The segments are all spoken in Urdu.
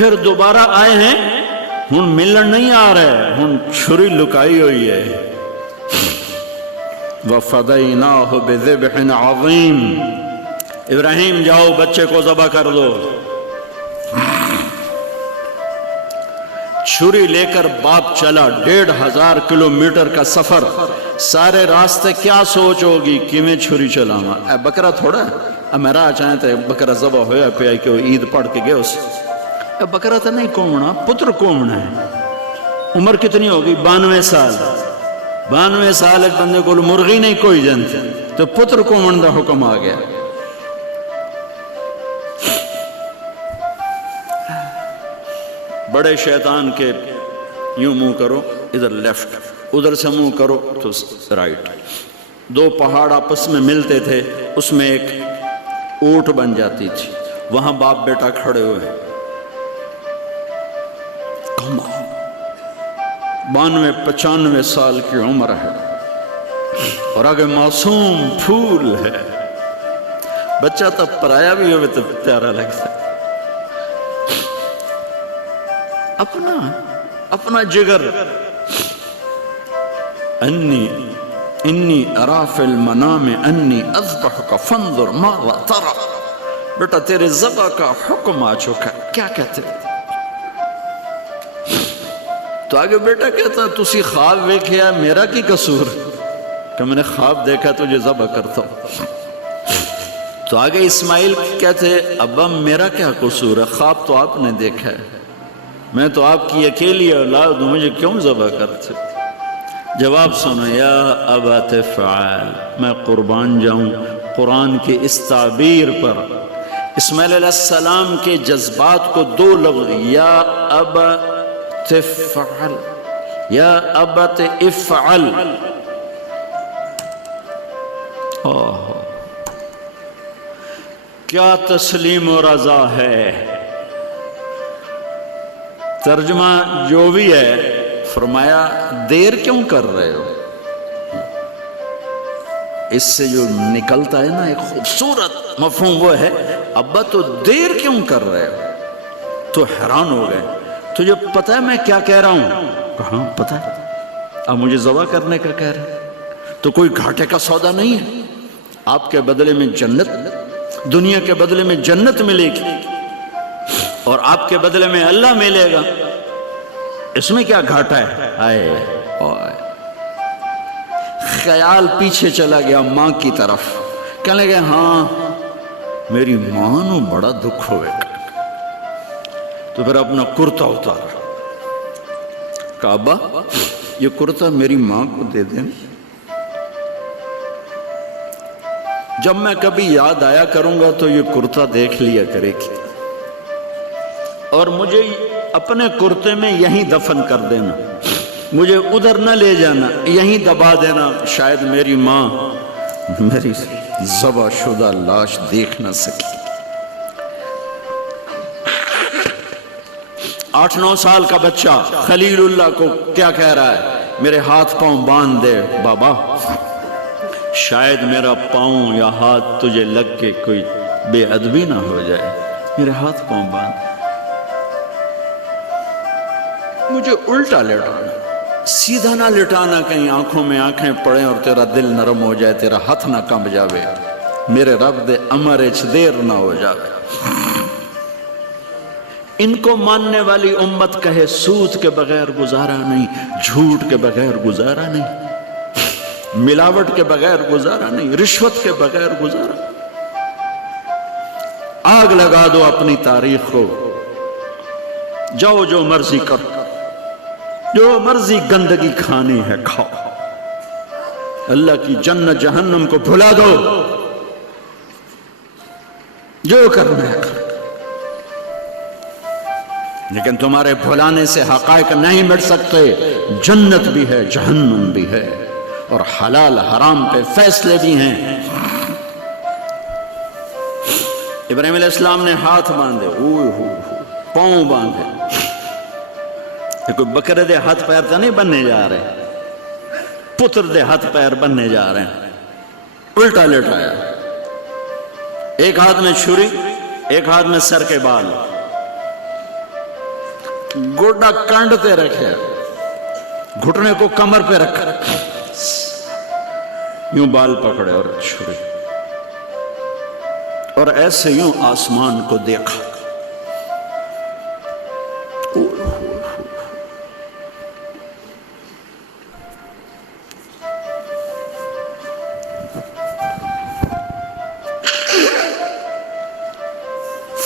پھر دوبارہ آئے ہیں، ہن ملن نہیں آ رہے، ہن چھری لکائی ہوئی ہے۔ وَفَدَيْنَاهُ بِذِبْحٍ عَظِيمٍ، ابراہیم جاؤ بچے کو ذبح کر دو۔ چھری لے کر باپ چلا، 1500 کلومیٹر کا سفر، سارے راستے کیا سوچ ہوگی کہ میں چھری چلاما، اے بکرا تھوڑا ہے، میرا چاہیں تے بکرا ذبح ہویا پیا کہ وہ عید پڑھ کے گئے اسے، اے بکرا تو نہیں کومنا، پتر کومنا ہے۔ عمر کتنی ہوگی؟ 92 سال۔ 92 سال ایک بندے کو مرغی نہیں کوئی جنت، تو پتر کومن دا حکم آ گیا۔ بڑے شیطان کے یوں منہ کرو ادھر لیفٹ، ادھر سے منہ کرو تو رائٹ۔ 2 پہاڑ آپس میں ملتے تھے، اس میں ایک اونٹ بن جاتی تھی، وہاں باپ بیٹا کھڑے ہوئے، 92-95 سال کی عمر ہے، اور آگے معصوم پھول ہے۔ بچہ تب پرایا بھی ہوئے تو پیارا لگتا ہے، اپنا جگر۔ انی ارا فی المنام انی اذبحک فانظر ماذا ترى، بیٹا تیرے ذبح کا حکم آ چکا ہے، کیا کہتے ہیں؟ تو آگے بیٹا کہتا تسی خواب دیکھیا، میرا کی قصور کہ میں نے خواب دیکھا تجھے ذبح کرتا ہوں۔ تو آگے اسماعیل کہتے ابا میرا کیا قصور ہے، خواب تو آپ نے دیکھا ہے، میں تو آپ کی اکیلی اولاد ہوں، مجھے کیوں ذبح کرتے؟ جواب سنو، یا ابا تفعل، میں قربان جاؤں قرآن کی اس تعبیر پر۔ اسماعیل علیہ السلام کے جذبات کو 2 لفظ، یا ابا تفعل، یا ابا تفعل، کیا تسلیم و رضا ہے۔ ترجمہ جو بھی ہے، فرمایا دیر کیوں کر رہے ہو؟ اس سے جو نکلتا ہے نا ایک خوبصورت مفہوم وہ ہے، ابا تو دیر کیوں کر رہے ہو؟ تو حیران ہو گئے، تجھے پتہ ہے میں کیا کہہ رہا ہوں؟ کہاں پتہ ہے، اب مجھے ذبح کرنے کا کہہ رہے ہیں، تو کوئی گھاٹے کا سودا نہیں ہے، آپ کے بدلے میں جنت، دنیا کے بدلے میں جنت ملے گی، اور آپ کے بدلے میں اللہ ملے گا، اس میں کیا گھاٹا ہے؟ آئے خیال پیچھے چلا گیا ماں کی طرف، کہنے لگے ہاں میری ماں نو بڑا دکھ ہوئے گا۔ تو پھر اپنا کرتا اتارا، کہا ابا یہ کرتا میری ماں کو دے دیں، جب میں کبھی یاد آیا کروں گا تو یہ کرتا دیکھ لیا کرے گی، اور مجھے اپنے کرتے میں یہیں دفن کر دینا، مجھے ادھر نہ لے جانا، یہیں دبا دینا، شاید میری ماں میری ذبح شدہ لاش دیکھ نہ سکی۔ 8-9 سال کا بچہ خلیل اللہ کو کیا کہہ رہا ہے؟ میرے ہاتھ پاؤں باندھ دے بابا، شاید میرا پاؤں یا ہاتھ تجھے لگ کے کوئی بے ادبی نہ ہو جائے، میرے ہاتھ پاؤں باندھ، مجھے الٹا لٹانا، سیدھا نہ لٹانا، کہیں آنکھوں میں آنکھیں پڑیں اور تیرا دل نرم ہو جائے، تیرا ہاتھ نہ کمب جاوے، میرے رب دے امر اچ دیر نہ ہو جاوے۔ ان کو ماننے والی امت کہے سود کے بغیر گزارا نہیں، جھوٹ کے بغیر گزارا نہیں، ملاوٹ کے بغیر گزارا نہیں، رشوت کے بغیر گزارا۔ آگ لگا دو اپنی تاریخ کو، جاؤ جو مرضی کرو، جو مرضی گندگی کھانی ہے کھاؤ، اللہ کی جنت جہنم کو بھلا دو، جو کرنا ہے کرو، لیکن تمہارے بھلانے سے حقائق نہیں مٹ سکتے، جنت بھی ہے جہنم بھی ہے، اور حلال حرام پہ فیصلے بھی ہیں۔ ابراہیم علیہ السلام نے ہاتھ باندھے، پاؤں باندھے، یہ کوئی بکرے دے ہاتھ پیر تو نہیں بننے جا رہے، پتر دے ہاتھ پیر بننے جا رہے ہیں۔ الٹا لٹایا، ایک ہاتھ میں چھری، ایک ہاتھ میں سر کے بال، گوڈا کانڈ پہ رکھے، گھٹنے کو کمر پہ رکھا، یوں بال پکڑے اور چھری، اور ایسے یوں آسمان کو دیکھا۔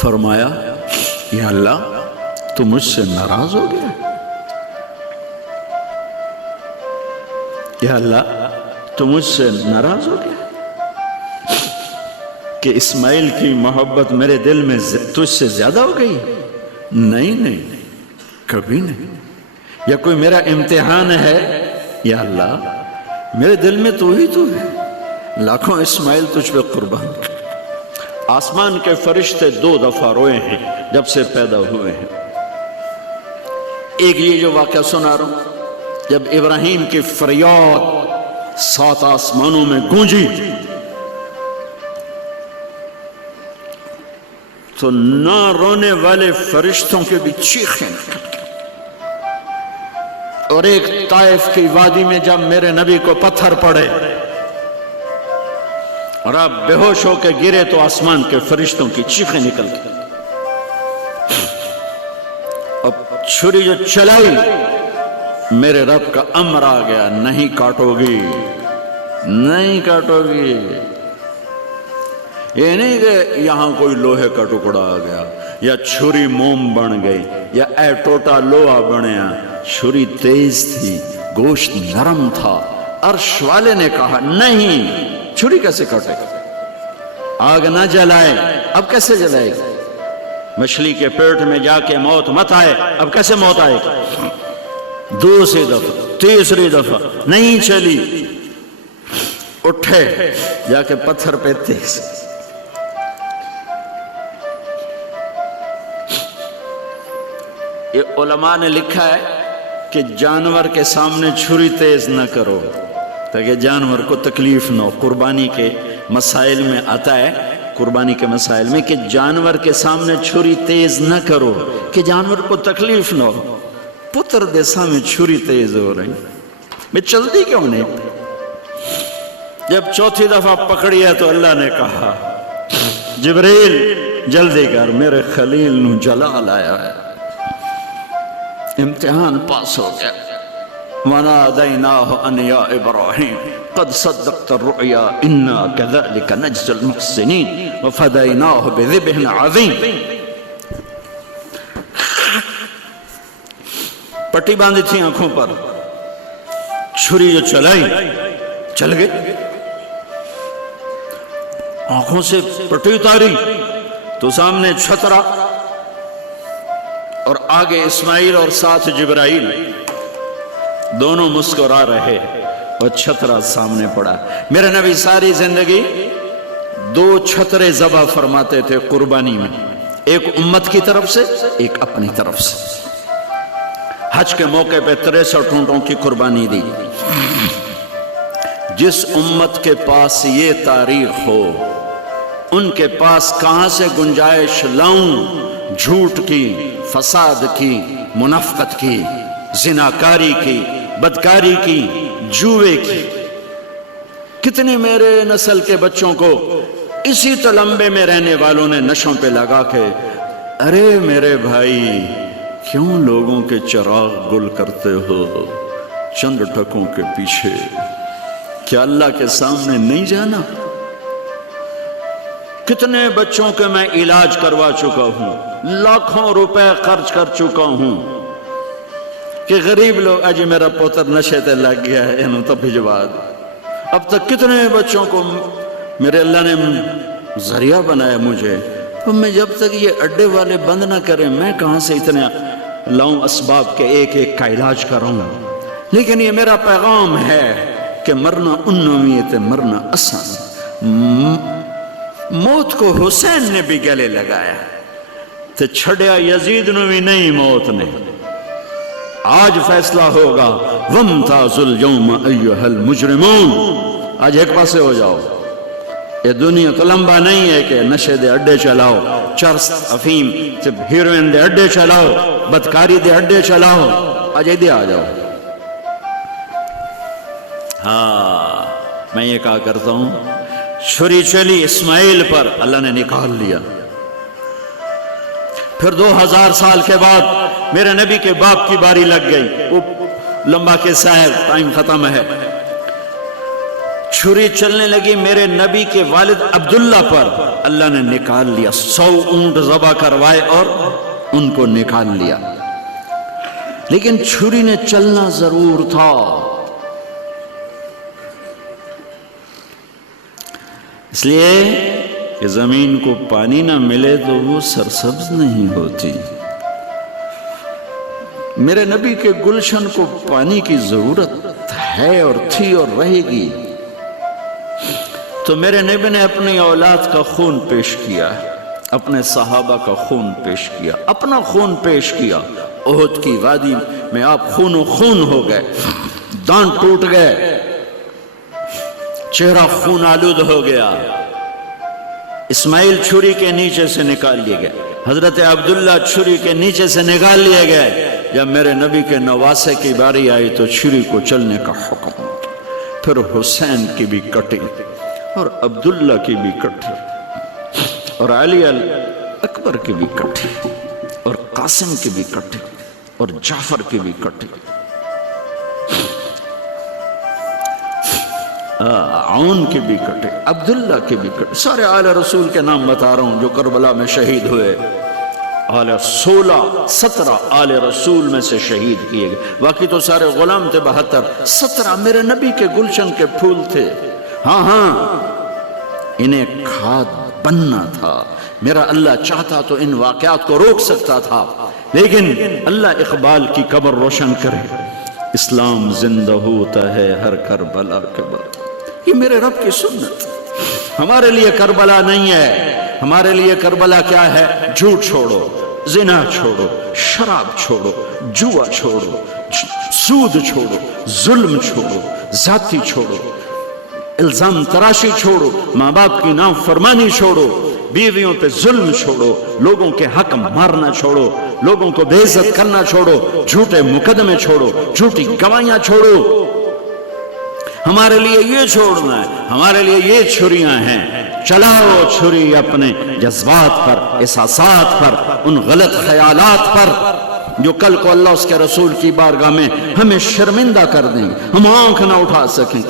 فرمایا یا اللہ تو مجھ سے ناراض ہو گیا؟ یا اللہ تو مجھ سے ناراض ہو گیا کہ اسماعیل کی محبت میرے دل میں تجھ سے زیادہ ہو گئی؟ نہیں نہیں، کبھی نہیں، یا کوئی میرا امتحان ہے؟ یا اللہ میرے دل میں تو ہی تو ہے، لاکھوں اسماعیل تجھ پہ قربان۔ آسمان کے فرشتے 2 دفعہ روئے ہیں جب سے پیدا ہوئے ہیں۔ ایک یہ جو واقعہ سنا رہا ہوں، جب ابراہیم کی فریاد 7 آسمانوں میں گونجی تو نہ رونے والے فرشتوں کے بھی چیخیں نکل، اور ایک طائف کی وادی میں جب میرے نبی کو پتھر پڑے اور آپ بے ہوش ہو کے گرے تو آسمان کے فرشتوں کی چیخیں نکل گئی۔ اب چھری جو چلائی، میرے رب کا امر آ گیا، نہیں کاٹو گی، نہیں کاٹو گی۔ یہ نہیں کہ یہاں کوئی لوہے کا ٹکڑا آ گیا، یا چھری موم بن گئی، یا اے ٹوٹا لوہا بنیا۔ چھری تیز تھی، گوشت نرم تھا۔ عرش والے نے کہا نہیں، چھری کیسے کٹے؟ آگ نہ جلائے، اب کیسے جلائے گی؟ مچھلی کے پیٹ میں جا کے موت مت آئے، اب کیسے موت آئے گی؟ 2 دفعہ، 3 دفعہ نہیں چلی، اٹھے جا کے پتھر پہ تیز۔ یہ علماء نے لکھا ہے کہ جانور کے سامنے چھری تیز نہ کرو تاکہ جانور کو تکلیف نہ ہو۔ قربانی کے مسائل میں آتا ہے، قربانی کے مسائل میں، کہ جانور کے سامنے چھری تیز نہ کرو کہ جانور کو تکلیف نہ ہو۔ پتر دیسا میں چھری تیز ہو رہی، میں چلتی کیوں نہیں؟ جب 4تھی دفعہ پکڑی ہے تو اللہ نے کہا جبریل جلدی کر، میرے خلیل نو جلا لایا ہے۔ امتحان پاس ہو گیا۔ وَنَادَيْنَاهُ أَنْ يَا إِبْرَاهِيمُ قَدْ صَدَّقْتَ الرُّؤْيَا إِنَّا كَذَلِكَ نَجْزِي الْمُحْسِنِينَ وَفَدَيْنَاهُ بِذِبْحٍ عَظِيمٍ۔ پٹی باندھی تھی آنکھوں پر، چھری جو چلائی چل گئی، آنکھوں سے پٹی اتاری تو سامنے چھترا، اور آگے اسماعیل اور ساتھ جبرائیل، دونوں مسکرا رہے اور چھترا سامنے پڑا۔ میرے نبی ساری زندگی 2 چھترے ذبح فرماتے تھے قربانی میں، ایک امت کی طرف سے، ایک اپنی طرف سے۔ حج کے موقع پہ 63 اونٹوں کی قربانی دی۔ جس امت کے پاس یہ تاریخ ہو، ان کے پاس کہاں سے گنجائش لاؤں جھوٹ کی، فساد کی، منافقت کی، زناکاری کی، بدکاری کی، جوے کی۔ کتنے میرے نسل کے بچوں کو اسی تلمبے میں رہنے والوں نے نشوں پہ لگا کے، ارے میرے بھائی کیوں لوگوں کے چراغ گل کرتے ہو چند ٹکوں کے پیچھے؟ کیا اللہ کے سامنے نہیں جانا؟ کتنے بچوں کے میں علاج کروا چکا ہوں، لاکھوں روپے خرچ کر چکا ہوں کہ غریب لوگ اجی میرا پوتر نشے تے لگ گیا ہے، انہوں تو بھجوا دو۔ اب تک کتنے بچوں کو میرے اللہ نے ذریعہ بنایا مجھے، تو میں جب تک یہ اڈے والے بند نہ کریں میں کہاں سے اتنے لاؤں اسباب کے ایک ایک کا علاج کروں۔ لیکن یہ میرا پیغام ہے کہ مرنا انویت مرنا آسان۔ موت کو حسین نے بھی گلے لگایا تو چھڑیا یزید نو بھی نہیں موت نے۔ آج فیصلہ ہوگا وَامْتَازُوا الْيَوْمَ أَيُّهَا الْمُجْرِمُونَ۔ آج ایک پاسے ہو جاؤ، یہ دنیا تو لمبا نہیں ہے کہ نشے دے اڈے چلاؤ، چرس افیم تے ہیروئن دے اڈے چلاؤ، بدکاری دے اڈے چلاؤ، آجے دے آ جاؤ۔ ہاں میں یہ کہا کرتا ہوں، چھری چلی اسماعیل پر، اللہ نے نکال لیا۔ پھر 2000 سال کے بعد میرے نبی کے باپ کی باری لگ گئی، وہ لمبا قصہ ہے، ٹائم ختم ہے۔ چھری چلنے لگی میرے نبی کے والد عبداللہ پر، اللہ نے نکال لیا، 100 اونٹ ذبح کروائے اور ان کو نکال لیا۔ لیکن چھری نے چلنا ضرور تھا۔ اس لیے کہ زمین کو پانی نہ ملے تو وہ سرسبز نہیں ہوتی۔ میرے نبی کے گلشن کو پانی کی ضرورت ہے اور تھی اور رہے گی، تو میرے نبی نے اپنی اولاد کا خون پیش کیا، اپنے صحابہ کا خون پیش کیا، اپنا خون پیش کیا۔ احد کی وادی میں آپ خون و خون ہو گئے، دانت ٹوٹ گئے، چہرہ خون آلود ہو گیا۔ اسماعیل چھری کے نیچے سے نکال لیے گئے، حضرت عبداللہ چھری کے نیچے سے نکال لیے گئے۔ جب میرے نبی کے نواسے کی باری آئی تو چھری کو چلنے کا حکم، پھر حسین کی بھی کٹی اور عبداللہ کی بھی کٹی اور علی اکبر کی بھی کٹی اور قاسم کی بھی کٹی اور جعفر کی بھی کٹی، عون کی بھی کٹی، عبداللہ کی بھی کٹی۔ سارے آل رسول کے نام بتا رہا ہوں جو کربلا میں شہید ہوئے، 17 آل رسول میں سے شہید کیے گئے، باقی تو سارے غلام تھے 72، 17 میرے نبی کے گلشن کے پھول تھے۔ ہاں انہیں کھاد بننا تھا۔ میرا اللہ چاہتا تو ان واقعات کو روک سکتا تھا، لیکن اللہ اقبال کی قبر روشن کرے، اسلام زندہ ہوتا ہے ہر کربلا کے بعد۔ یہ میرے رب کی سنت۔ ہمارے لیے کربلا نہیں ہے، ہمارے لیے کربلا کیا ہے؟ جھوٹ چھوڑو، زنا چھوڑو، شراب چھوڑو، جوا چھوڑو، سود چھوڑو، ظلم چھوڑو، ذاتی چھوڑو، الزام تراشی چھوڑو، ماں باپ کی نافرمانی چھوڑو، بیویوں پہ ظلم چھوڑو، لوگوں کے حق مارنا چھوڑو، لوگوں کو بے عزت کرنا چھوڑو، جھوٹے مقدمے چھوڑو، جھوٹی گواہیاں چھوڑو۔ ہمارے لیے یہ چھوڑنا ہے، ہمارے لیے یہ چھریاں ہیں۔ چلاؤ چھری اپنے جذبات پر، احساسات پر، ان غلط خیالات پر جو کل کو اللہ اس کے رسول کی بارگاہ میں ہمیں شرمندہ کر دیں، ہم آنکھ نہ اٹھا سکیں۔